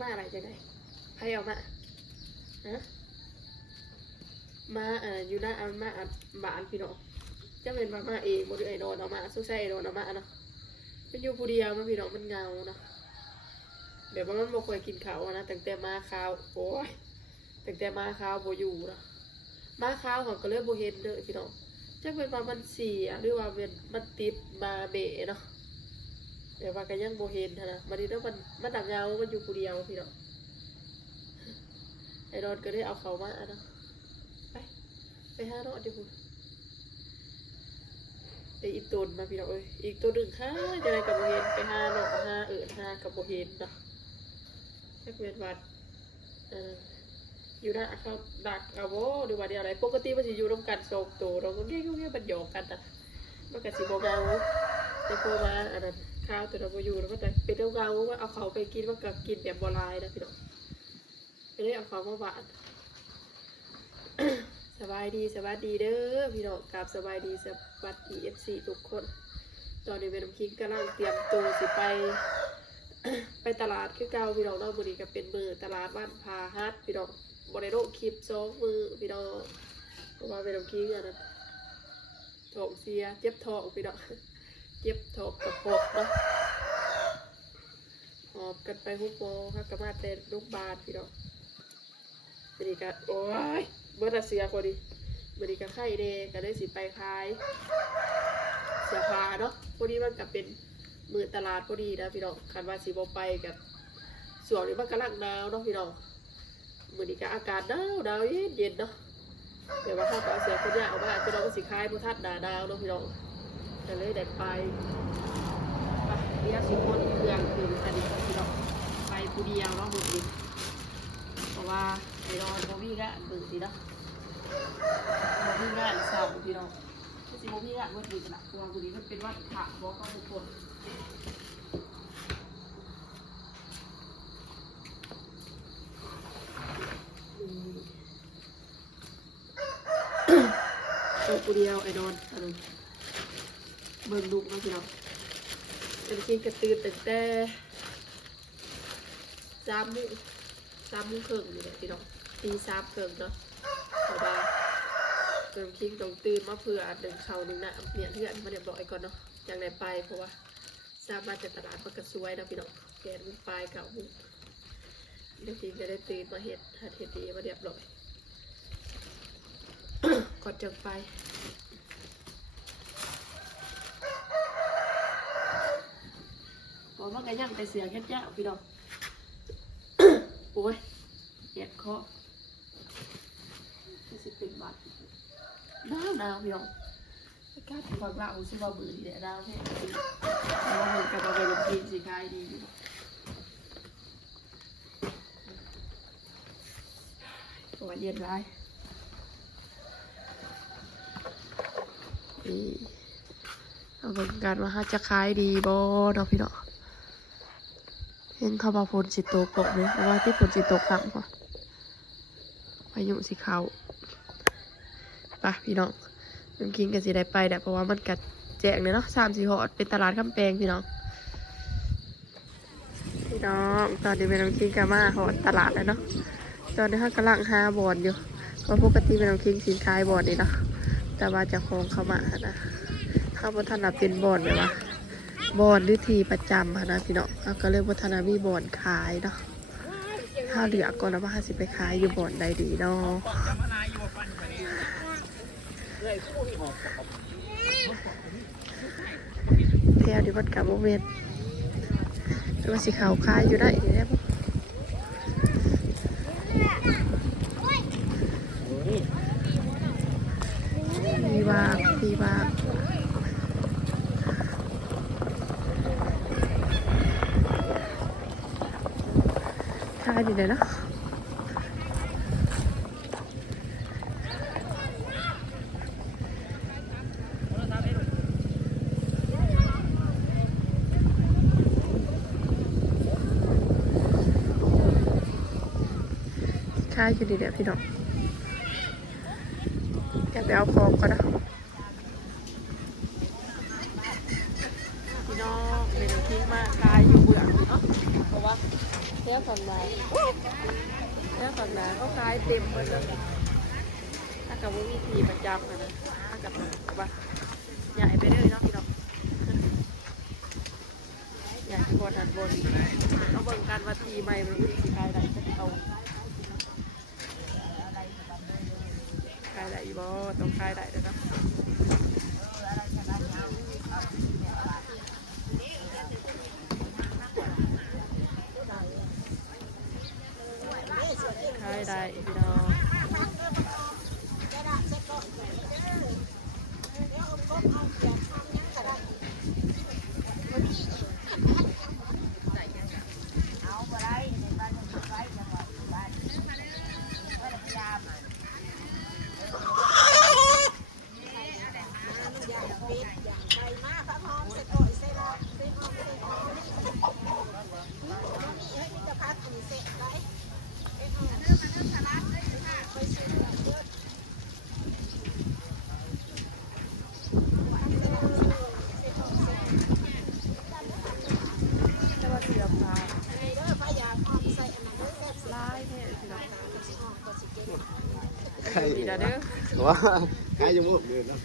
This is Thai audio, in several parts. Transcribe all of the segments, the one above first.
มาอะไรจะได้ใครเอามาฮะมาอยู่หน้าอันมาบ้านพี่น้องจะเป็นมาเองบ่ได้ไอ้นอนเอามาสู้ใส่ไอ้นอนเอามาเนาะมันอยู่ผู้เดียวมันพี่น้องมันเงาเนาะเดี๋ยวมันบ่ค่อยกินข้าวนะตั้งแต่มาข้าวโอ้ยตั้งแต่มาข้าวบ่อยู่เนาะมาข้าวเขาก็เลยบ่เห็นเลยพี่น้องจะเป็นว่ามันเสียหรือว่ามันติดมาเบะเนาะเดี๋ยวว่าก็ยังบ่เห็นนะมันนี่แล้วมันดังเงามันอยู่ผู้เดียวพี่น้องไอ้นอนก็ได้เอาเขามาเนาะไปหาเนาะเดี๋ยวคุณไออีกตัวมาพี่น้องเอ้ยอีกตัวหนึ่งค่ะจะได้กับโบเฮนไปหาเนาะหาหากับโบเฮนเนาะแค่เป็นวัดอยู่นะเขาดักเอาโว้หรือว่าเดี๋ยวอะไรปกติมันจะอยู่ร่วมกันโศกตัวเราก็เงี้ยมันหยอกกันนะมันก็สิโบเงาแต่พอมาอันนั้นข้าวตัวเราโบอยู่แล้วก็แต่เป็นเงาว่าเอาเขาไปกินว่ากับกินแบบโบราณนะพี่น้องไม่ได้เอาเขามาหวานสบายดีเด้อพี่น้องกับสบายดีสวัสดีFCทุกคนตอนนี้เป็นน้ำคิงกำลังเตรียมตัวสิไปตลาดคือเก่าพี่น้องเนาะมื้อนี้ก็เป็นมื้อตลาดบ้านพาฮัดพี่น้องบ่ได้โลกคลิป2มื้อพี่น้องเพราะว่าเป็นน้ำคิงอันนั้นท้องเสียเจ็บท้องพี่น้องเจ็บท้องกระเพาะเนาะหอบกันไปฮุบโมฮักกะมาแต่โรงพยาบาลพี่น้องมื้อนี้ก็โอ้ยเมื่อเสียพอดีบริการไข่เดก็ได้สิไปขายเสียพาเนาะพอดีมันกับเป็นมือตลาดพอดีนะพี่น้องคันว่าสิบไปกับส่วนนี้มันกำลังหนาวเนาะพี่น้องมือนี้ก็อากาศหนาวเย็นเนาะเดี๋ยวว่าถ้าเอาเสียคนยากเอาว่าจะเราก็สิขายพวกทัดหนาเนาะพี่น้องจะเลยได้ไปเรียกสิคนเครื่องคืออันนี้พี่น้องไปผู้เดียวเนาะมือนี้เพราะว่าไอ้รอนโบวี่ก็มือดีเนาะโบวี่งานเสาร์พี่น้องไม่ใช่โบวี่งานวันดีขนาดตัววันนี้มันเป็นวันขาดบอกเขาทุกคนตัวผู้เดียวไอ้นอนอะไรเบิ่งลูกนะพี่น้องเป็นกินกระตือแต่3 โมงครึ่งอยู่เลยพี่น้องตี3 ครึ่งเนาะเพราะว่าเติมคิงต้องตื่นมาเพื่อ1 ข้าว1 น้ำเนี่ยที่อันมาเรียบร้อยก่อนเนาะอย่างไรไปเพราะว่าทราบมาจากตลาดมันก็สวยนะพี่น้องแกนมันปลายเก่าบุกเดี๋ยวคิงจะได้ตื่นมาเห็ดดีมาเรียบร้อย ก่อนจะไปบอกว่ากันย่างแต่เสียงแค่เจ้าพี่น้องโอ้ยเจ็บคอจะเป็นบัดหนาวพี่น้องไม่กล้าถึงความว่าอุ้ยว่าเบื่อดีแหละดาวแค่เราเหมือนกับเราไปลงกินสิคายดีตัวเย็นไรเอาเป็นการว่าจะขายดีบ่เนาะพี่เนาะเห็นเขาบอกฝนสิตกตกเลยเพราะว่าที่ฝนสิตกต่ำกว่าพายุสิเขาไปพี่น้องน้ำคิงกันสิได้ไปแต่เพราะว่ามันกัดแจกเลยเนาะ3-4 หอดเป็นตลาดคำแปงพี่น้องตอนนี้เป็นน้ำคิงกันมาหอดตลาดแล้วเนาะตอนนี้เขากำลังหาบอลอยู่เพราะปกติเป็นน้ำคิงสินค้าบอลนี่เนาะแต่ว่าจะคงเข้ามานะถ้าบนถนัดเป็นบอลแบบว่าบอลหรือทีประจำนะพี่น้องก็เลยบนถนัดมีบอลขายเนาะถ้าเหลือก่อนแล้วว่าสิไปขายอยู่บอลใดดีเนาะแถวที่วัดกับโมเวนตัวสีขาวคายอยู่ได้เดี๋ยวพี่วางคายอยู่ไหนเนาะอยู่ดีเดี๋ยวพี่น้องอยากไปเอาของก่อนนะพี่น้องเมนูที่มาขายอยู่เบื่อเนาะเพราะว่าแถ นี้ยฝั่งนาเนี่ยฝั่งนาเขาขายเต็มหมดเลยถ้ากับว่ามีทีประจำนะถ้ากับว่าใหญ่ไปเลยเนาะพี่น้องใหญ่บนหันบนเราเบิ่งกันว่าทีใหม่มันมีขายได้จะเอาขายได้อีบ่ต้องขายได้ด้วยนะขายได้พี่น้องใคร ดีนะเด้อ ว่าใครจะมุกเดินเนาะ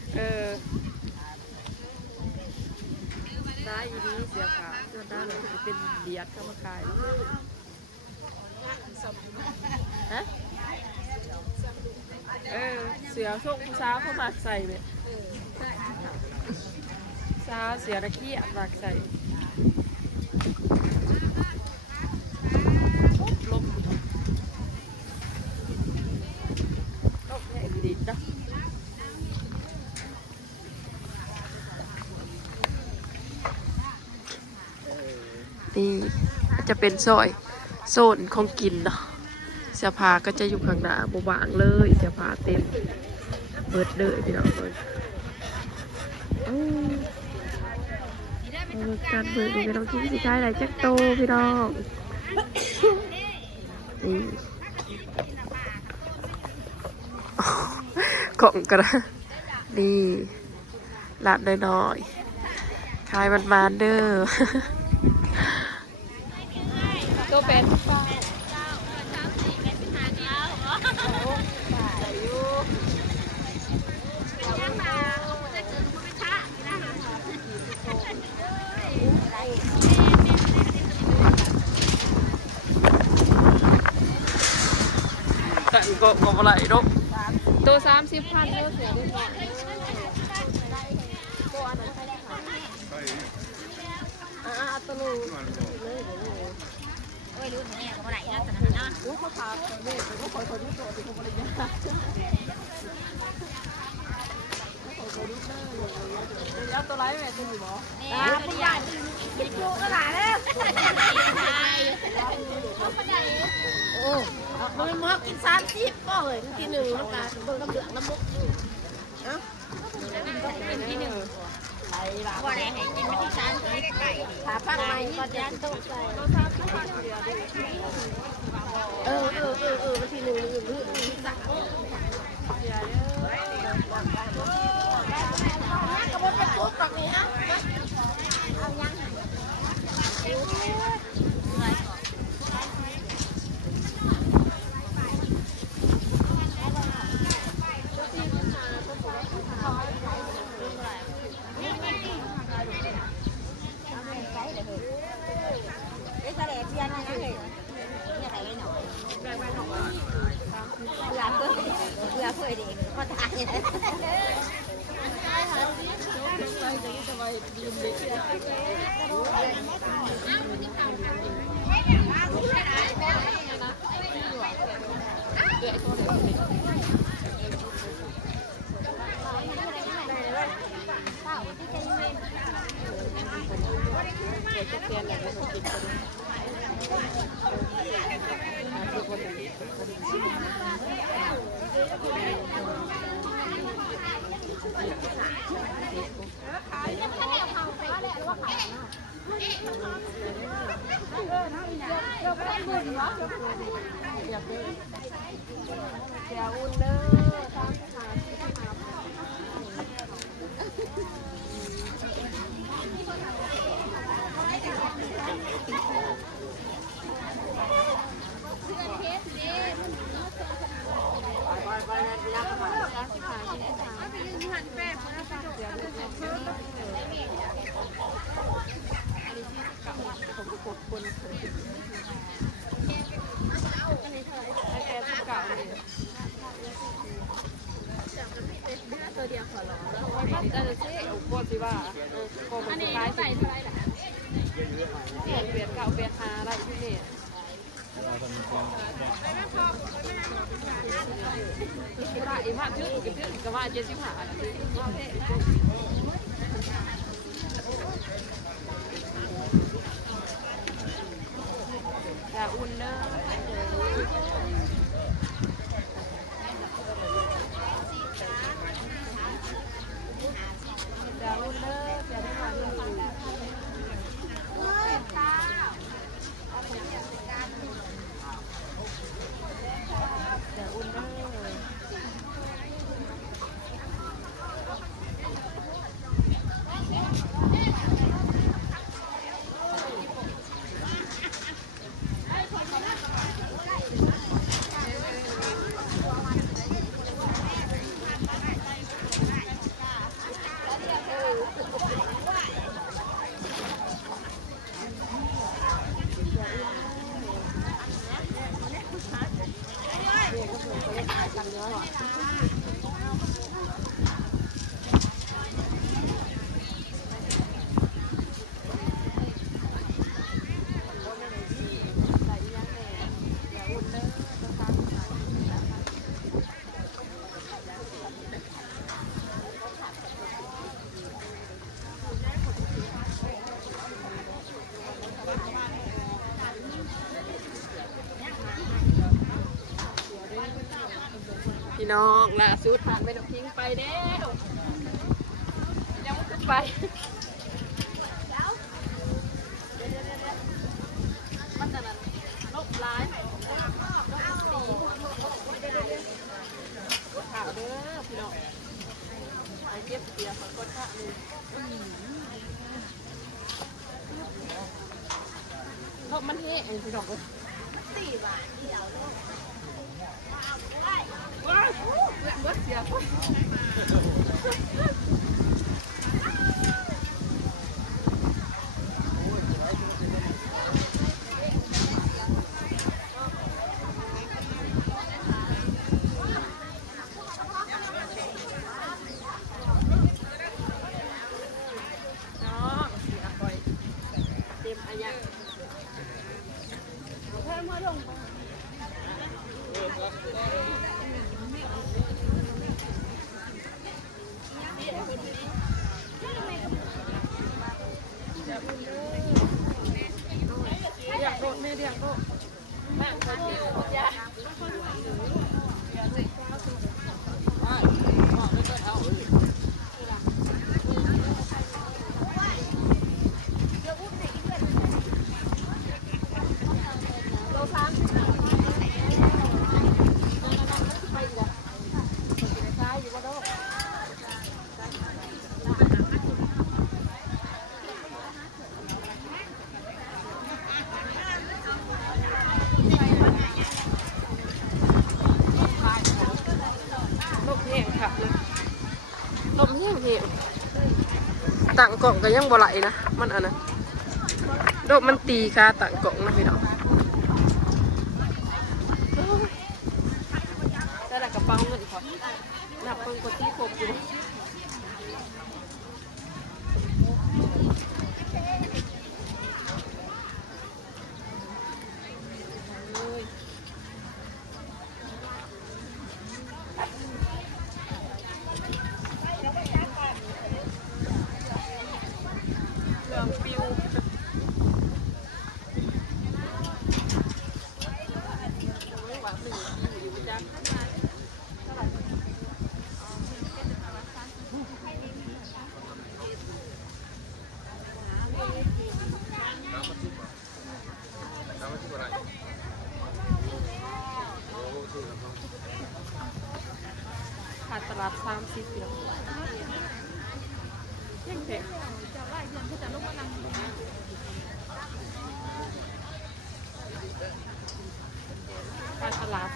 ได้ยีนี้เสียขาเสื้อด้านจะเป็นเบียดเข้ามาขายฮะเสือส่งสาวเข้ามาใส่เลยสาวเสือตะเคียนมาใส่ลบแค่ดีๆนะนี่จะเป็นซอยโซนของกินเนาะเสื้อผ้าก็จะอยู่ข้างหน้าบวางเลยเสื้อผ้าเต็มเปิดเลยพี่น้องเลยการเปิดดูพี่น้องที่สิใช้อะไรแจ็คโตพี่น้องนี่ของกระนี่ลาดน้อยๆขายมันๆเด้อตัวเป็นกันก็อะไรลูกตัว30,000เท่าเสียได้ก่อนตัวอันนั้นใครได้ขายตัวลูกโอ้ยรู้เนี่ยก็อะไรนะแต่นั้นนะรู้เขาพาเนี่ยเขาคอยดูตัวที่เขาบริจาคแล้วตัวไรแม่ตัวอยู่บ่คุณยายติดลูกก็หลายแล้วโอ้มันมอกกิน30ก็เลยทีหนึ่งแล้วกันเบิ่งกำเหลืองน้ำมุกเอ้าเป็นที่หนึ่งว่าอะไรให้กินไม่ที่ชั้นขาปักใหม่ก็จะต้องใส่วันที่หนึ่งสั่งกระบวนเป็นปุ๊บแบบนี้ฮะเอายัง แกสิบเก้าเลย ตัวเดียวขอร้องแล้ว ว่าถ้าจะเช่โคตรสิว่าโคตร อันนี้ คล้าย ใส่เท่าไรล่ะ เปลี่ยนเก่าเปลี่ยนหาอะไรที่เนี่ยว่าอีมาชื่อกันชื่อก็ว่าเจ็ดสิบห้าว่าเท่อย่าอุ่นเด้ออย่าอุ่นเด้ออย่าได้มาเรื่องอื่นอย่าอุ่นเด้อ พี่น้องล่าสุดผ่านไปน้ำพิงไปแล้วยังไม่ขึ้นไปมันจะนั้นลบร้ายข่าวเด้อพี่น้องไอ้เก็บเสียของก้นข้าเลยลบมันเฮ้ไอ้พี่น้องเลย4 บาทเดียวเลยว้าวเบิดเสียคนน้องเสียบ่อยเต็มอาญะเพิ่มมาลงอยากโดดไม่อยากโดดแม่คนเดียวคนยาลมแห้งค่ะลมแห้งแห้งต่างกล่องก็ยังบ่ไหลนะมันอันนั้นโดดมันตีค่ะต่างกล่องนะพี่น้องได้แต่กระเป๋าเงินครับนับเพิ่งกดที่ครบอยู่เรื่องปิวหวังหนึ่งอยู่จ้ะขาดตลาด30กิโลยังแพงขาดตลาด30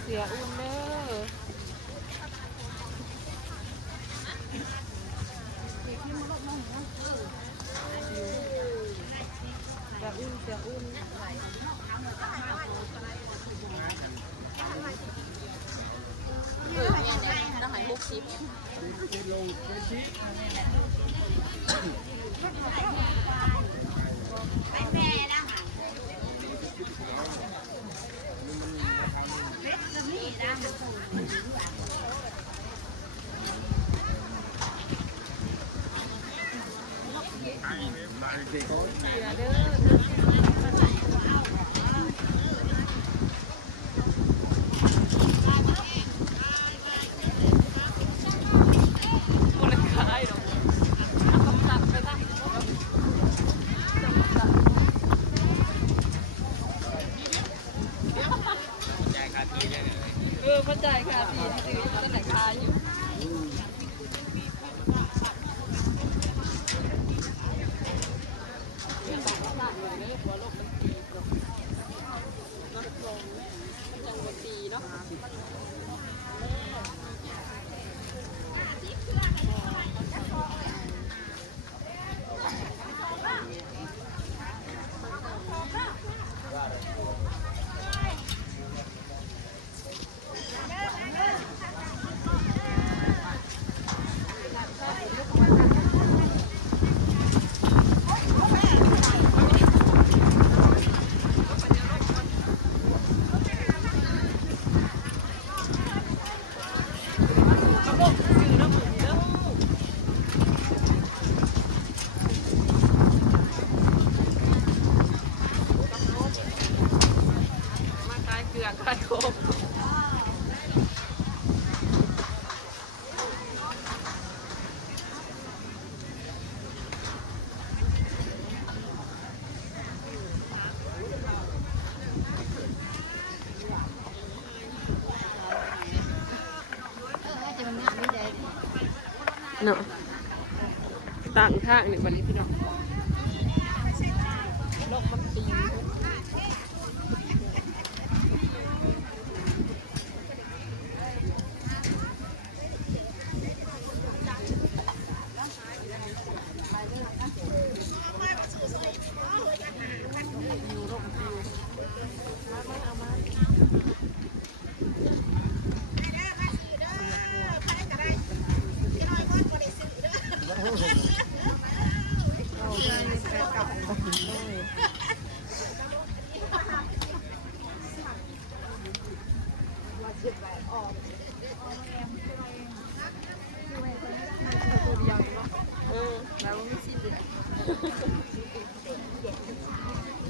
เสียอุ่นเด้อ น้ำหาย60เข้าใจค่ะพี่ซื้อตั้งแต่คาอยู่ขายโคมเนาะต่างข้างหนึ่งวันนี้พี่น้องนกมันตี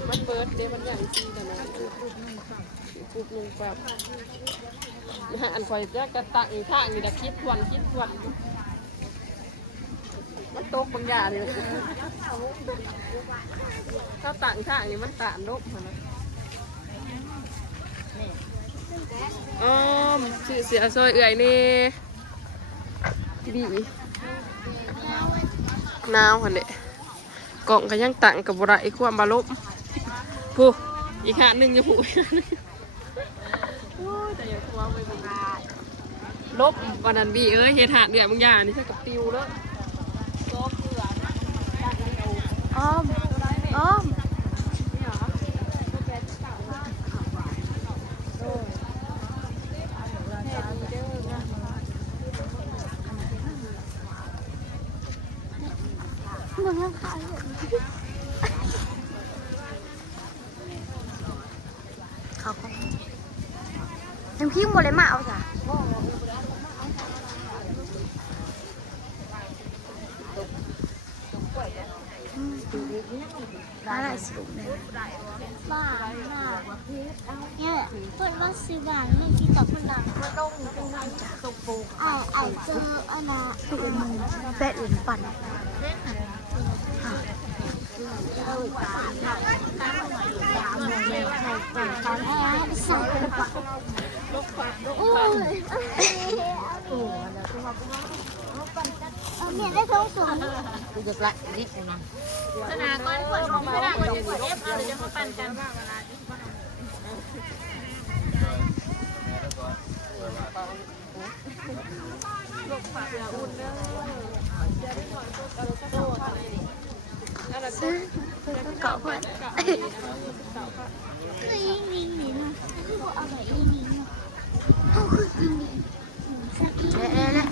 มันเบิร์ดเด้มันอย่างจริงแต่นะปุ๊บลงปั๊บอันคอยจะกระตักข้างนี่นะคิดทวนมันตกบางอย่างเลยถ้าตักข้างนี่มันตานลบนะชื่อเสียซอยเอื่อยนี่ดีนาวหันเดะกล่องก็ยังตังกับบุไรความบาลบผู้อีกขาหนึ่งจะผู้แต่อย่าควงไปบุไรลบวันนั้นบีเอ้ยเฮ็ดหาดเดือดบางอย่างนี่ใช่กับติวแล้วอ้อมมึงยังขายอยู่เขาก็ยังพี่หมดเลยมาเอาจ้ะอะไรสิบ้าเนี่ยเปิดว่าซื้อบ้านไม่คิดต่อคนดังก็ต้องเป็นไงตกปูไอ้เจออันน่ะเป็นมือแบดอุ่นปั่นเนี่ยได้ท้องสูงกูจะละนี่ขนาดก้อนขวดขนาดก้อนขวดเอฟเอาเดี๋ยวจะมาปั่นกันลูกฝากอย่าอุ่นเด้อ ซื้อเกาะเพื่อนคือยิงลิงนี่นะคือบอกเอาแบบยิงลิงนะเขาคือยิงลิงและ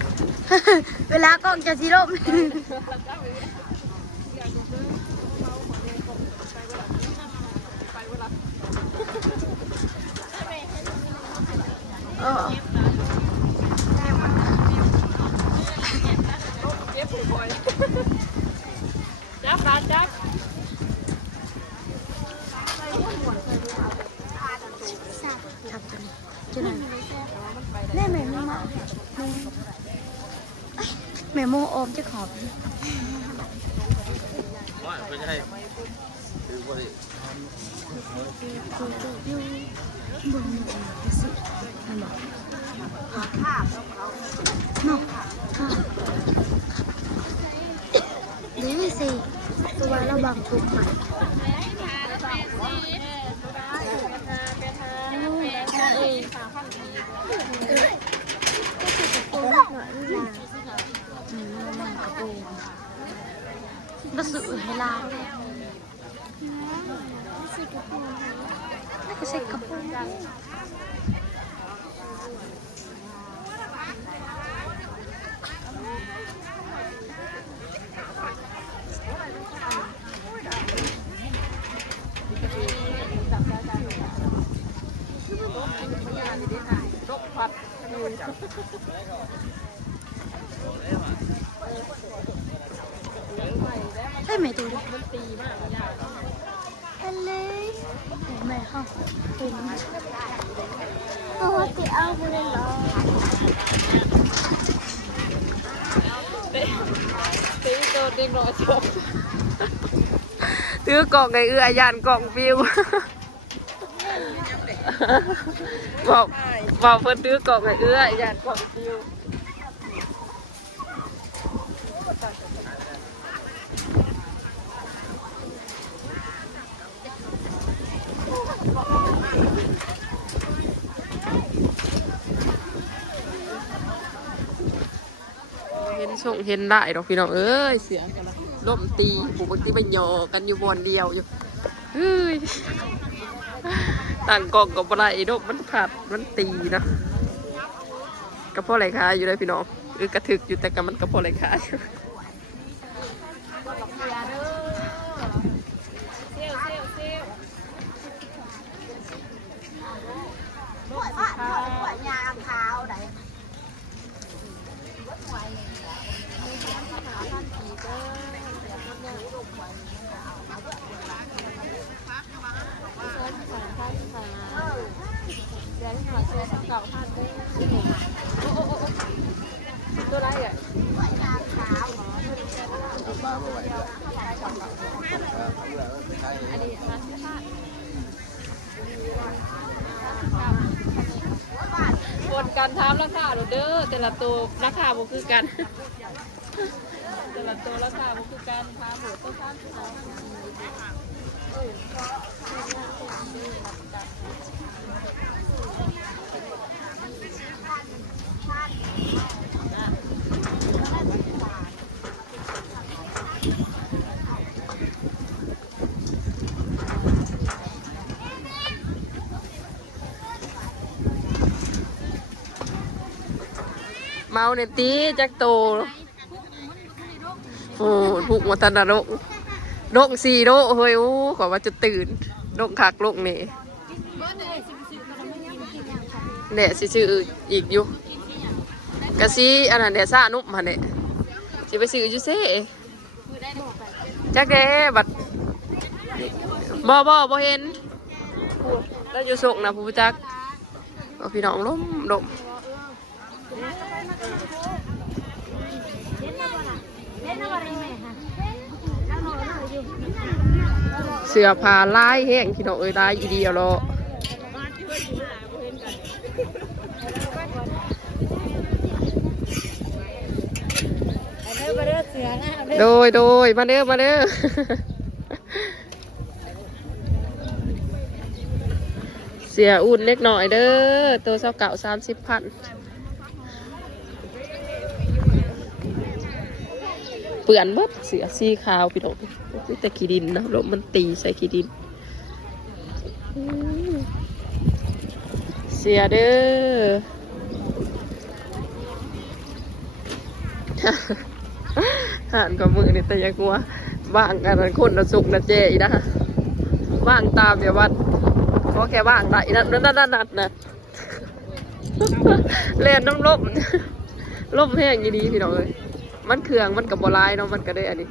เวลากล้องจะสีร่มเออเจ็บบ่อยจับปลาจับ จับตัวนี้จุดนั้นแม่แม่มาแม่โมอมจะขอบ ไม่ใช่คือว่า บึงสิมันบอกนกนี่สิตัวเราบังทุกข์มันก็สื่อให้ลาก็ใส่กระปุกใช่ไหมตัวนี้อะไรไม่เข้าเป็นโอ้ติเอาไปเลยเหรอ ตีโดนเด็กน้อยชกถือกล่องไงยานกล่องฟิวบอกเพิ่นถือกล่องไงยานกล่องฟิวเห็นส่งเห็นได้ดอกพี่น้องเอ้ยเสียกันละล่มตีผูกบางทีไปหยอกันอยู่บนเดียวอยู่เฮ้ยต่างกล่องกับอะไรดอกมันผัดมันตีนะกระเพาะไหลคาอยู่เลยพี่น้องกระถึกอยู่แต่กับมันกระเพาะไหลคาอยู่ตัวอะไรอ่ะอันนี้มาเสื้อผ้าวนกันทำราคาเด้อแต่ละตัวราคาบ่คือกันแต่ละตัวราคาบ่คือกันพาหมดต้องการคือเมาเนี่ยตีจักโตโอ้ถูกมาตันนรกโรคสี่โรคเฮ้ยโอ้ขอว่าจะตื่นโรคคักโรคนี่เนี่ยสิซื้ออีกอยู่กะซีอันนั้นเนี่ยซานุ่มมาเนี่ยสิไปซื้ออยู่เซ่จักเด้บัดบ่เห็นแล้วอยู่ส่งนะผู้จักพี่น้องล้มดมเสือผ้าลายแห้งพี่น้องเอ้ยลายอีเดียวรอโดยมาเด้อเสียอุ่นเล็กหน่อยเด้อตัวเศร้าเก่า30,000 ปื้อนหมดเสือสีขาวพี่น้องมีแต่ขี้ดินนะลมมันตีใส่ขี้ดินเสียเด้อห่านกับมือนี่แต่ยังกลัวว่างกันคนน่ะสุกนะเจอีนะว่างตามเดี๋ยววัดขอแค่ว่างได้นั่นเล่นน้ำลมลมแห้งยี่ดีพี่น้องเลยมันเครื่องมันกับบอลายเนาะมันก็ได้อันนี้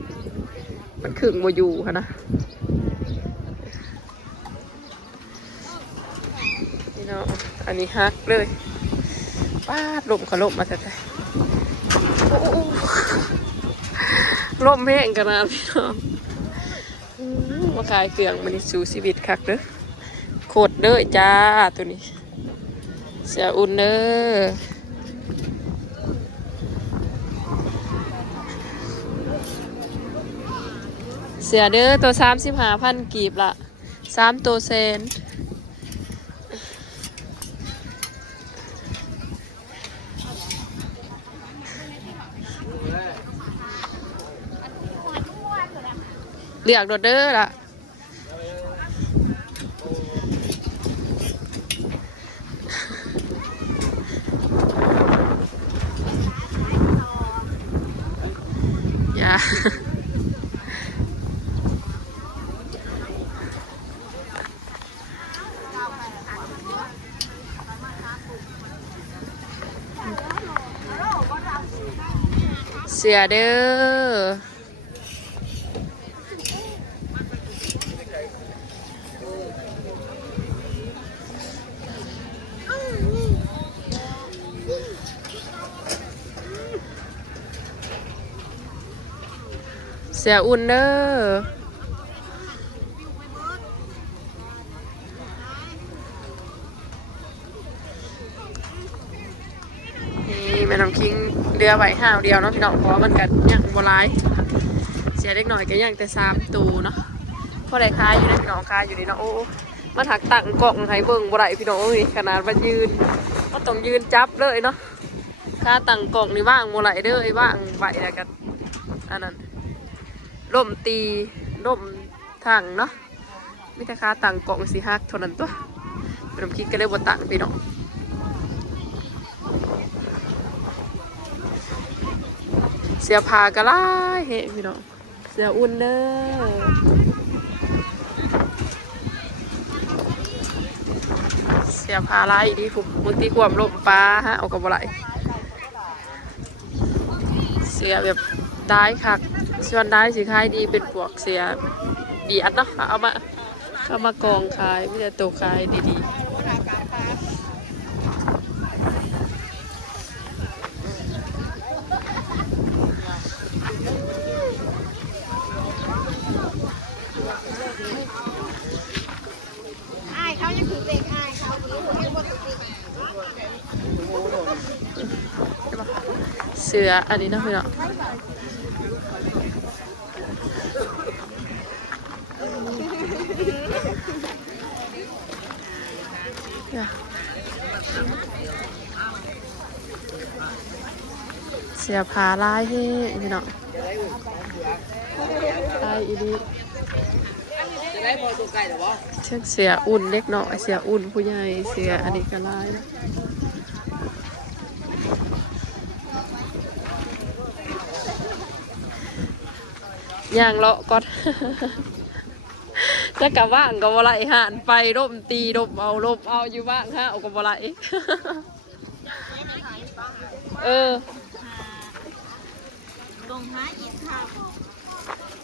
มันขึงโมอยู่ค่ะนะพี่น้องอันนี้ฮักเลยป้าลมขลมมาแต่ลมแห้งขนาดพี่น้องมาขายเครื่องมันสู่ชีวิตคักเด้อโคตรเด้อจ้าตัวนี้เสียอุ่นเด้อเสียเด้อตัว35,000กีบละ3ตัวเซนเรียกโดดเด้อละอย่าเสียเด้อเสียอุ่นเด้อนี่แม่น้ำคิงเรือไหวห้าวเดียวเนาะพี่น้องเพราะมันกันยังโบราณเสียเล็กหน่อยก็ยังแต่3ตัวเนาะพอได้คายอยู่ในพี่น้องคายอยู่นี่เนาะโอ้มันหักตั้งกล่องให้เบิ่งบ่ได้พี่น้องเอ้ยขนาดมันยืนมันต้องยืนจับเลยเนาะค่าตั้งกล่องนี่ว่างบ่ไหลเด้อว่างไหวแล้วกันอันนั้นล่มตีล่มถังเนาะมีแต่ค่าตั้งกล่องสิฮักเท่านั้นตัวแม่น้ำคิงก็เลยบ่ตั้งพี่น้องเสียพากระไรเฮ้พี่น้องเสียอุ่นเด้อเสียพาไรดีผมมึงตีความลมปลาฮะเอากับอะไรเสียแบบได้คักส่วนได้สิขายดีเป็นพวกเสียเบียดเนาะเอามากองขายไม่ได้ตัวขายดีๆเสืออันนี้นะพี่น้องเสียผาลายให้พี่น้องลายอีดีเชือกเสียอุ่นเล็กน้อยเสียอุ่นผู้ใหญ่เสียอันนี้ก็ลายย่างเลาะก็จะกะว่างกับอะไรห่านไปร่มตีร่มเอาอยู่บ้างฮะเอากับอะไร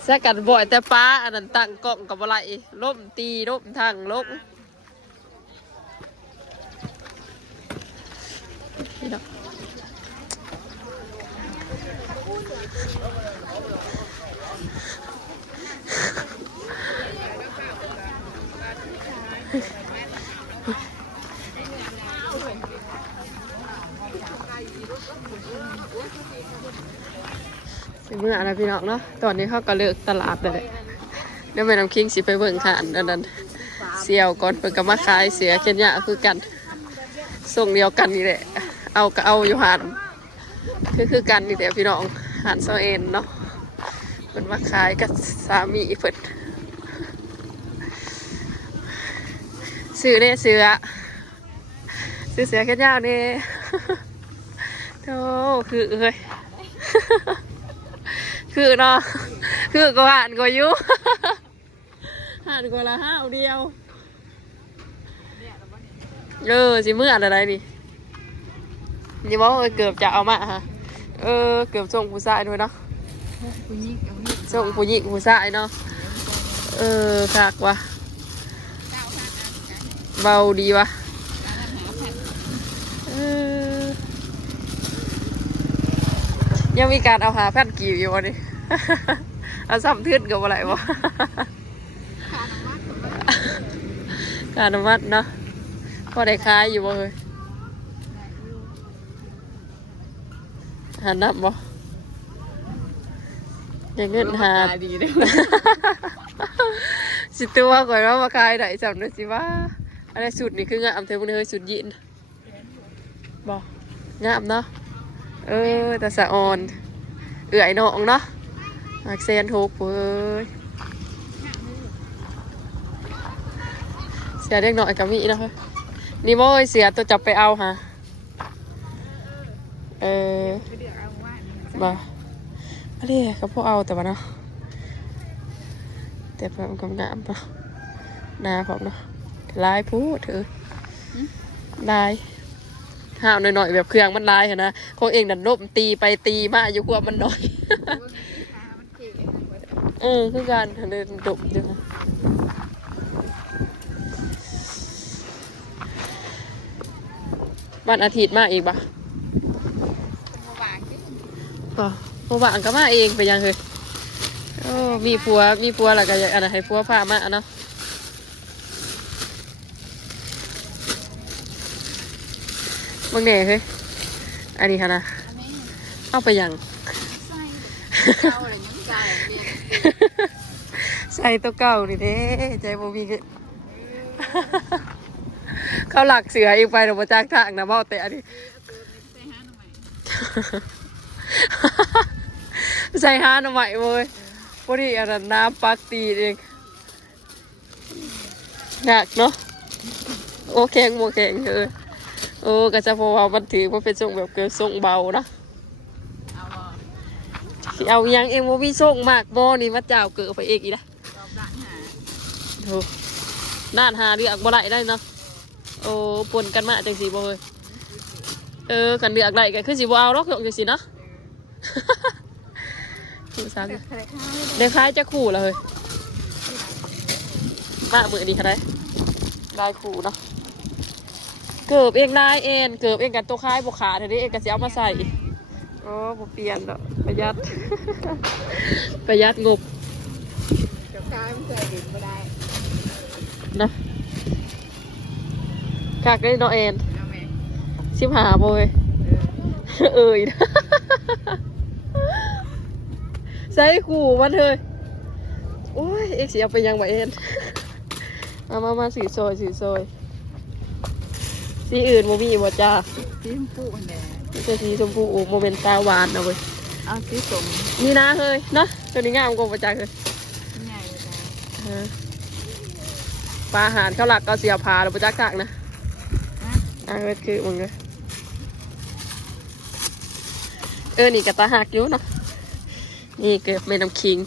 สักกันบ่อยแต่ป้าอันนั้นตั้งกล่องกับอะไรร่มตีร่มทางลงเมื่ออะไรพี่น้องเนาะตอนนี้เขาก็เลิกตลาดเลยเดี๋ยวแม่น้ำคิงสิไปเบิ่งขานอันนั้นเสี่ยวก่อนเพิ่งก็มาขายเสียเคนยะคือกันส่งเดียวกันนี่แหละเอาก็เอาอยู่หานคือกันนี่แหละพี่น้องหานเซาเอ็นเนาะ มันมาขายกับสามีเพิ่นซื้อเนี่ยเสือแค่ยาวเนี่ยโธ่คือเอ้ยคือเนาะคือก็ห่านก็อยู่ห่านก็ละห้าวเดียวสิเมื่ออะไรนี่บอกเกือบจะเอามาฮะเกือบส่งผู้ชายด้วยเนาะส่งผู้หญิงผู้ชายเนาะคักว่ะเบาดีวะยังมีการเอาหาแผ่นกี่อยู่วะนี่เอาซ้ำทื่นกับอะไรวะการน้ำมัดเนาะพอได้คล้ายอยู่บ่เฮ้ยหานับบ่ยังเงินหาดีเลยสิตัวก่อนว่ามาคล้ายได้จำได้สิว่าอะไรสุดนี่คืองามเธอมันเฮ้ยสุดยินบ่งามเนาะแต่สะออนเอื่อยน้องเนาะอักเซนทุกเว้ยเสียเด็กหน่อยกับมีนะเฮ้ยนี่โว้ยเสียตัวจับไปเอาฮะบ่อะไรก็พวกเอาแต่ว่าเนาะแต่แบบกำงามเนาะนาผมเนาะลายพูดเถอะลายห้าวหน่อยๆแบบเครื่องมันลายเห็นนะของเองดันลบตีไปตีมาอยู่กว่ามันน้อยคือการเดินดบอยู่นะวันอาทิตย์มาอีกปะเมื่อวานก็มาเองไปยังเลยมีผัวอะไรกันอย่างอะไรให้ผัวพามาเนาะบางแหน่เฮ้ยอันนี้ค่ะนะเอาไปยังใส่ตัวเก่านี่เด้ใจโบมีเงินเขาหลักเสืออีกไปเดี๋ยวมาจ้างทางนะเบ้าแต่อันนี้ใส่ฮาหน่อใหม่เว้ยพอดีอันนั้นน้ำปักตีเองหนักเนาะโอเคงก็จะพอเอามันถือว่าเป็นส่งแบบเกิดส่งเบานะเอายังเองว่ามีส่งมากบ่นี่มาเจ้าเกิดไปเองอีนะด้านหาเรียกบ่ไหลได้เนาะปนกันมาจังสีบ่เลยกันเรียกไหลกันคือสีบ่เอาหรอกจังสีเนาะเดี๋ยวคล้ายจะขู่ละเฮ้ยมาเมื่อดีค่ะได้ขู่เนาะเกือบเองได้เองเกือบเองกันตัวคล้ายบกขาเดี๋ยวนี้เองก็จะเอามาใส่บ่เปลี่ยนดอกประหยัดงบกับคล้ายมันใส่ดินไม่ได้นะกากได้เนาะเอ็น15โบยใส่ขู่มันเลยโอ้ยเอ็กซ์เอาไปยังไงเอ็นมาสีซอยสีอื่นโมมีบ่จ้าสีชมพูเนี่ยจะสีชมพูโมเมนต์ตาหวานนะเว้ยเอาสีส้มนี่นะเฮ้ยเนาะตัวนี้งามกว่าบ่จ้าเลยง่ายเลยปลาอาหารข้าวหลักก็เสียพาเราบ่จ้ากากนะเว้ยคือมึงเลยนี่กับตาหักอยู่เนาะนี่เก็บเมน้ำคิง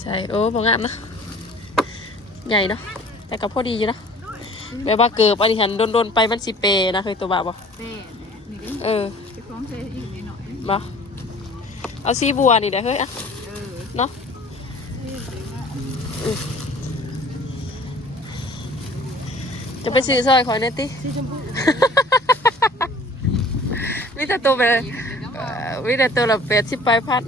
ใช่พองามเนาะใหญ่เนาะแต่ก็พอดีอยู่นะแบบว่าเกิดอันนี้หันโดนไปมันสิเปนะเคยตัวบ่าวบ่บ่เอาสีบัวนี่เดี๋ยวเฮ้ยเนาะจะไปซื้อซอยคอยเนติวิแต่ตัวแบบวิแต่ตัวละ80 ปลายพัน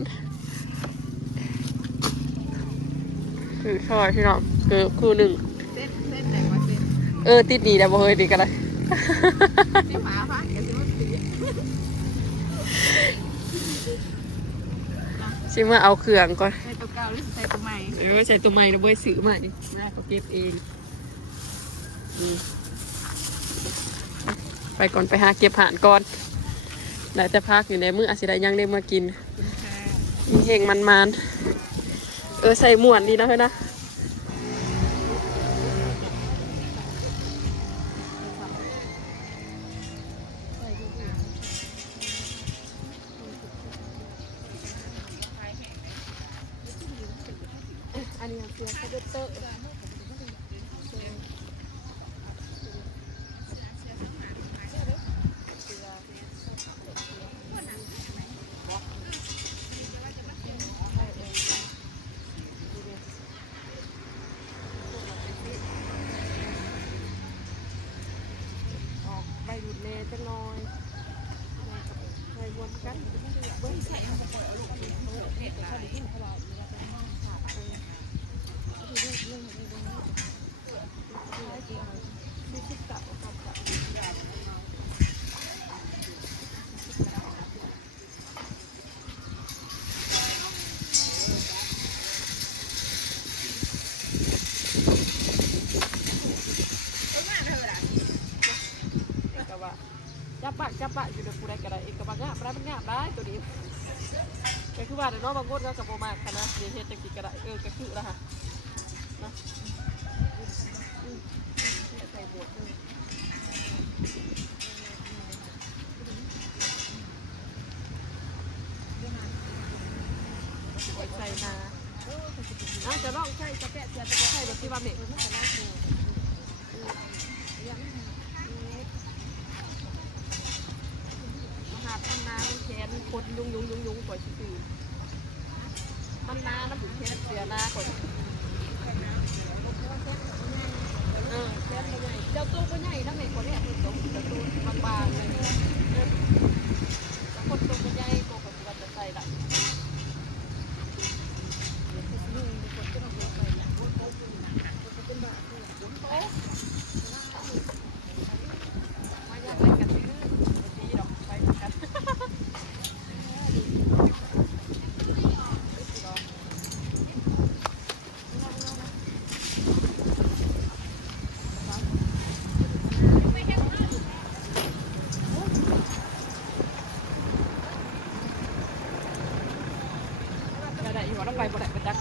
คือซอยพี่น้องเกือบคู่หนึ่งติดดีแต่บ่เคยดีกันเลยชิมาเอาเครื่องก่อนใส่ตัวเก่าหรือใส่ตัวใหม่ใส่ตัวใหม่นะเว้ยซื้อใหม่ได้เขาเก็บเองไปก่อนไปหาเก็บผ่านก่อนได้แต่พักอยู่ในมื้ออาจจะได้ยังได้มากิน เฮงมันใส่หมวนดีนะเฮ้ยนะอันนี้เสียคาเบเตอร์ใบหยุดแน่จะน้อยใบวนกันเบิ้ลใส่เอาไปปล่อยเอาลูกเห็ดเขาได้ยินเขาบอกว่าจะห้ามขาดเลยจับปะอยู่ในผู้ใดก็ได้เองก็บางงามได้มันงามได้ตัวนี้ก็คือว่าเดี๋ยวน้องบางคนก็กับโบมากกันนะเดี๋ยวเฮ็ดจังกี่ก็ได้ก็คือแล้วค่ะนะใส่หมวกเลยใส่นาจะลองใส่จะแกะจะใส่แบบที่ว่าเด็กมันนามันแขนคนยุงกว่าชื่อมันนาน้ำผุนแขนเสียนาก่อนแขนมันใหญ่เจ้าตัวมันใหญ่ทั้งเม็ดคนนี้ตัวบางๆเลยแต่คนตัวมันใหญ่ก็ปัจจุบันจะใส่ละต้องไปบ่ได้เป็นจักร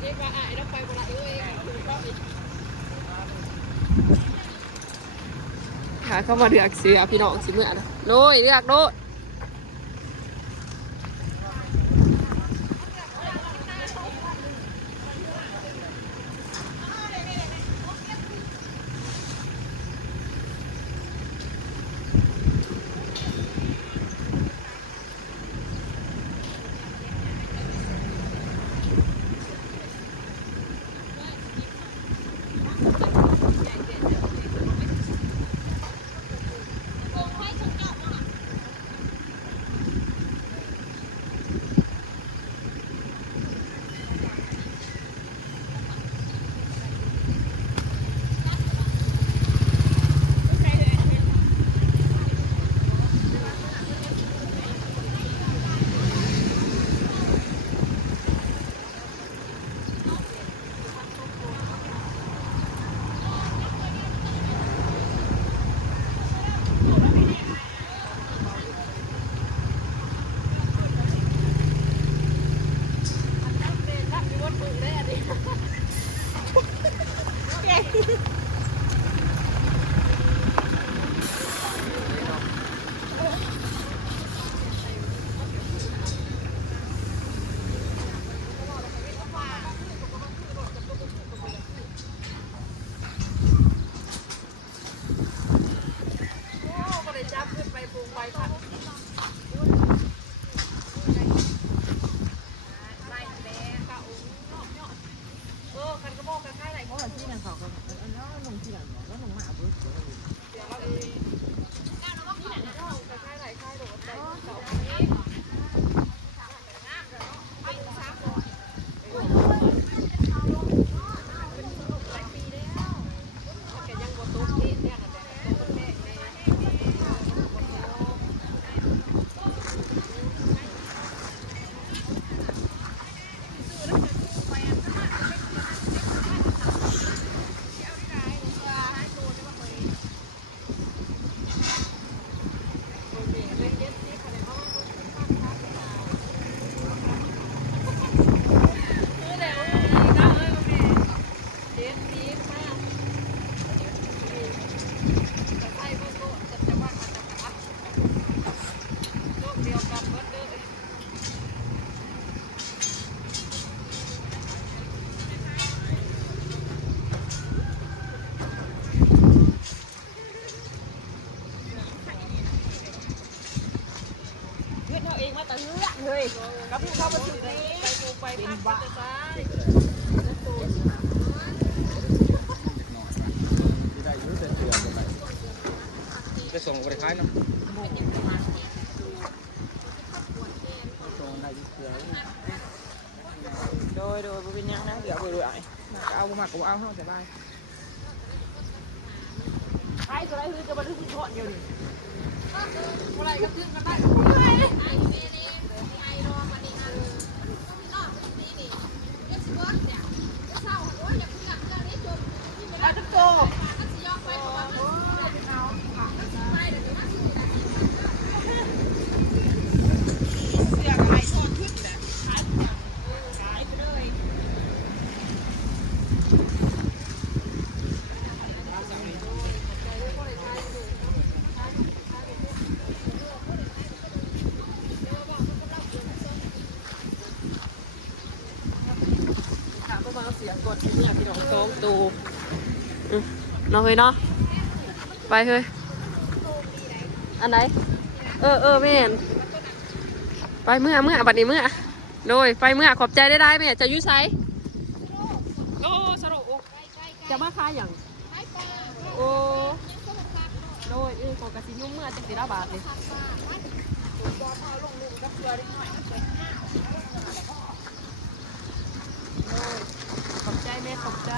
เจ๊ว่าต้องไปบ่ได้หาเข้ามาเดือกเสือพี่น้องสิเมื่อนะโดยเรียกโดย เฮ้ย กับผู้เข้ามาถึงนี้ไปปลูกไปพักกันจะซ้าย ที่ได้ยืดเสือไปส่งไปขายน้ำส่งได้ยืดเสือ โดยบริเวณยังนะเดี๋ยวไปด้วยเอาบุหมากกับเอาเข้าแต่บ้านใครตัวไรคือจะมาดูคุณทอดเดียวนี่อะไรก็ขึ้นกันได้ก็ได้โตเสียอะไรทอดขึ้นแหละขายไปเลย ถามว่าเสียงกดเนี่ยพี่น้องโซ่ตูเนาะเฮ้ยเนาะไปเฮ้ยอันไหนแม่นไปเมื่อบัดนี้เมื่อโดยไปเมื่อขอบใจได้แม่จะยุ่ยไซโอ้สรุปจะมาค่าอย่างโอ้โดยของกระสิยุ่งเมื่อจะ4 บาทเลยขอบใจแม่ขอบใจ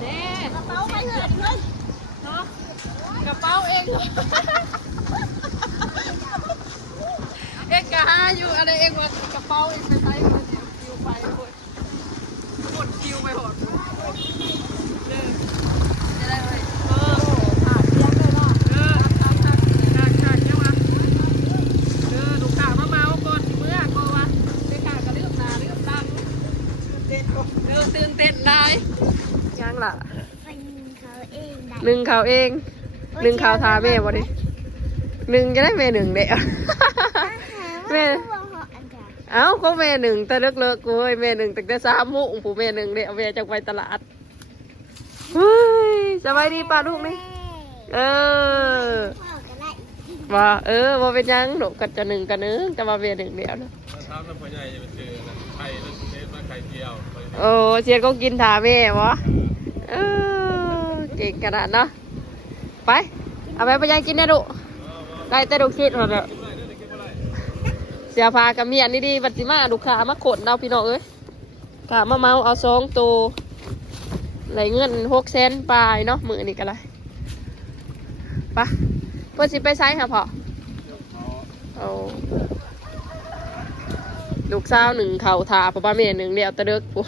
เน่กระเป๋าไปเลยเนาะกระเป๋าเองเอ็กกะฮาอยู่อะไรเองว่ากระเป๋าเองไปใช้มาคิวไปหมดคิวไปหมดเลยจะได้เลยผ่านเที่ยงเลยเนาะขาดยังวะลูกค้ามาเมาก่อนเมื่อก่อนวะไม่ขาดก็เลือกนาเลือกตังตื่นเต้นได้ยังล่ะ ไปนึ่งเขาเองได้ หนึ่งข่าวเองหนึ่งข่าวทาแม่บ่ดิหนึ่งจะได้แม่หนึ่งเด้อแม่เอ้าก็แม่หนึ่งแต่เลิกกูเฮ้ยแม่หนึ่งตั้งแต่3 โมงผู้แม่หนึ่งเด้อแม่จะไปตลาดเฮ้ยสบายดีป่ะลูกนี่ว่าว่าเป็นยังหนูกัดจะหนึ่งกันนึงจะมาแม่หนึ่งเดียวนะ ทำแล้วพ่อใหญ่จะไปซื้อไข่แล้วเทมาไข่เจียว โอ้เชียร์ก็กินทาแม่วะเก่งขนาดเนาะไปเอาไปยังกินนะลูกได้แต่ลูกชิดหมดแล้วเสียพากับเมียนี่ดีบัดสิมาลูกค้ามาขนเราพี่น้องเอ้ยขามาเมาเอา2 ตัวไหลเงิน600,000ปลายเนาะมือนี่กันเลยไปเพื่อสิไปไซค่ะพ่อเอาลูกสาว1เข่าทาป้าเมีย1เดียวตะเดึกปุ๊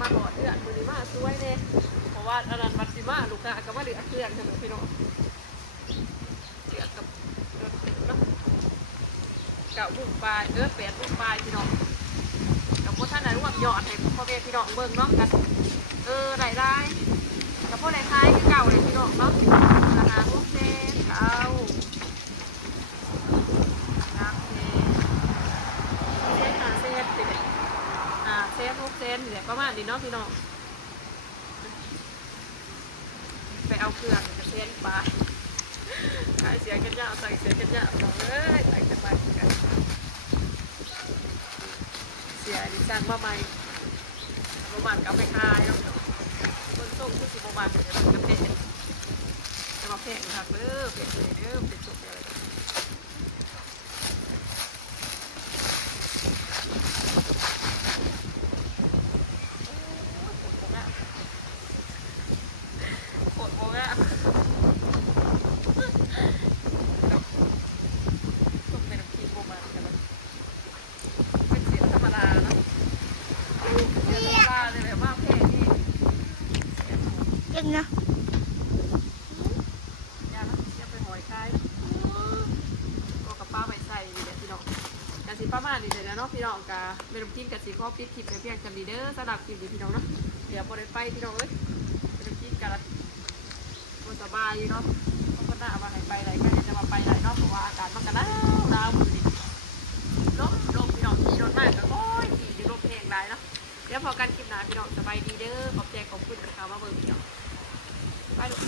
มาหอดเถื่อนมือนี้มาสวยเนี่ยเพราะว่าอันนั้นบัดสิมาลูกค้าก็มาเหลือเถื่อนกันพี่น้องเถื่อนกับรถติดเนาะ9 บุกปลาย8 บุกปลายพี่น้องกับพวกท่านไหนร่วมยอดให้พ่อแม่พี่น้องเบิ่งเนาะกันได้กับพวกไหนคล้ายคือเก่าเลยพี่น้องเนาะราคา600,000เก่าเซฟติดเซฟ600,000เนี่ยประมาณนี้เนาะพี่น้องไปเอาเครื่องจะเซนปลาขายเสียกันยาวใส่เสียกันยาวน้องใส่กันไปกันเสียดิสั่งมาใหม่โรมันกับไปคายเนาะคนส่งคือ10 บาทเดี๋ยวมันก็เป็นจะมาแพงครับเป็นเลยเป็นสุกอะไรนะยาแล้วจะไปหอยคายก็กับป้าไปใส่เดี๋ยวพี่น้องกันสิป้ามาดีเลยนะเนาะพี่น้องกะเมนูกินกันสิข้อปิดคลิปไปเพียงจำดีเด้อสำหรับคลิปดีพี่น้องเนาะเดี๋ยวพอได้ไปพี่น้องเอ้ยเมนูกินกันมันสบายเนาะเขาก็น่ามาให้ไปไหนก็จะมาไปไหนเนาะเพราะว่าอากาศมันก็หนาวมือนี่ลมพี่น้องขี่รถมากก็โอ้ยขี่ลมเพลงไรเนาะเดี๋ยวพอกันคลิปหน้าพี่น้องสบายดีเด้อขอบใจขอบคุณนะคะมาเบิ่งพี่น้องไปลูก